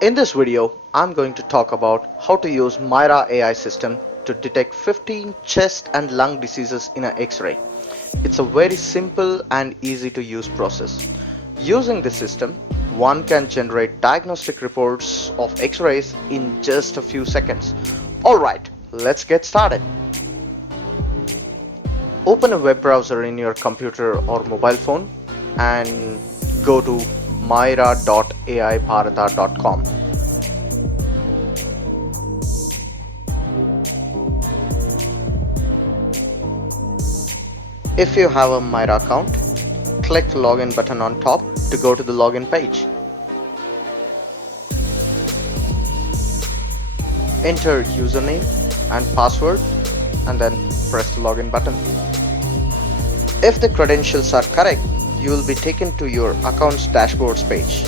In this video, I'm going to talk about how to use MYAIRA AI system to detect 15 chest and lung diseases in an X-ray. It's a very simple and easy to use process. Using this system, one can generate diagnostic reports of X-rays in just a few seconds. Alright, let's get started. Open a web browser in your computer or mobile phone and go to myra.aibharata.com. If you have a MYAIRA account, click login button on top to go to the login page. Enter username and password and then press the login button. If the credentials are correct, you will be taken to your account's dashboards page.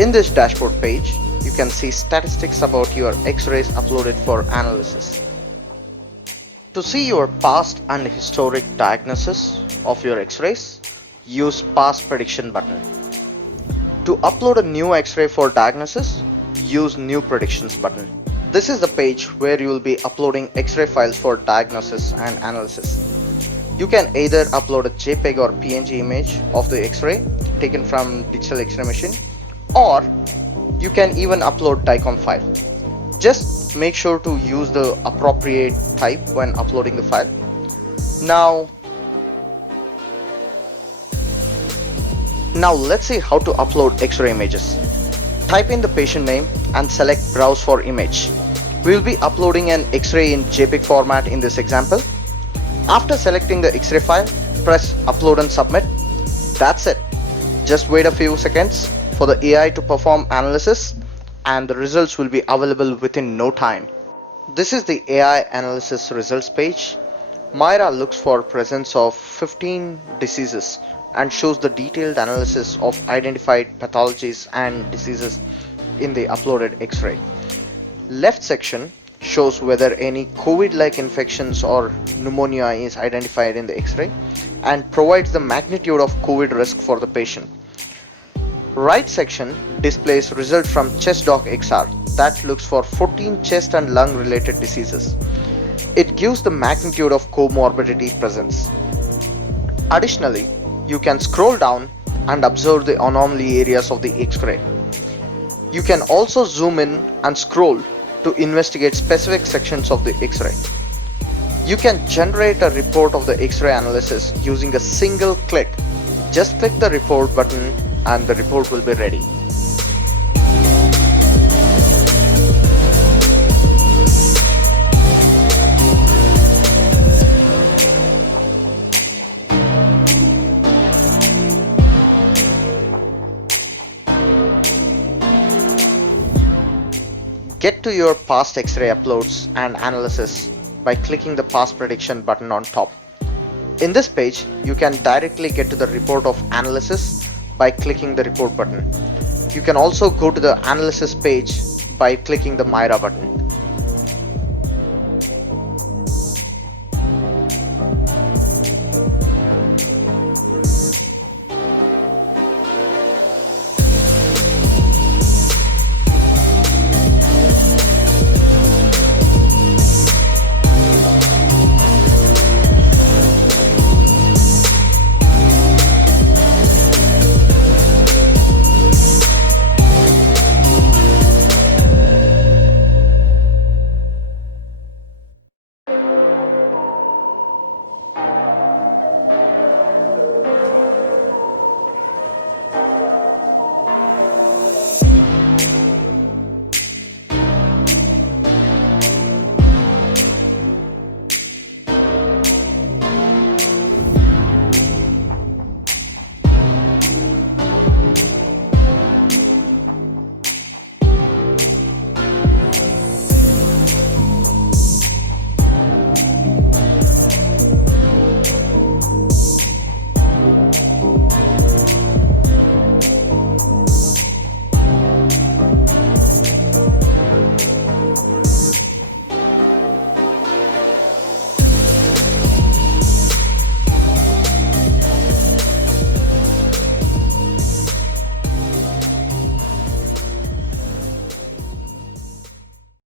In this dashboard page, you can see statistics about your X-rays uploaded for analysis. To see your past and historic diagnosis of your X-rays, use Past Prediction button. To upload a new X-ray for diagnosis, use New Predictions button. This is the page where you will be uploading X-ray files for diagnosis and analysis. You can either upload a JPEG or PNG image of the X-ray taken from digital X-ray machine, or you can even upload DICOM file. Just make sure to use the appropriate type when uploading the file. Now let's see how to upload X-ray images. Type in the patient name and select Browse for image. We will be uploading an X-ray in JPEG format in this example. After selecting the X-ray file, press Upload and Submit. That's it. Just wait a few seconds for the AI to perform analysis and the results will be available within no time. This is the AI analysis results page. MYAIRA looks for presence of 15 diseases and shows the detailed analysis of identified pathologies and diseases in the uploaded X-ray. Left section shows whether any COVID-like infections or pneumonia is identified in the X-ray and provides the magnitude of COVID risk for the patient. Right section displays result from ChestDoc XR that looks for 14 chest and lung related diseases. It gives the magnitude of comorbidity presence. Additionally, you can scroll down and observe the anomaly areas of the X-ray. You can also zoom in and scroll to investigate specific sections of the X-ray. You can generate a report of the X-ray analysis using a single click. Just click the report button and the report will be ready. Get to your past X-ray uploads and analysis by clicking the Past Prediction button on top. In this page, you can directly get to the report of analysis by clicking the report button. You can also go to the analysis page by clicking the MYAIRA button.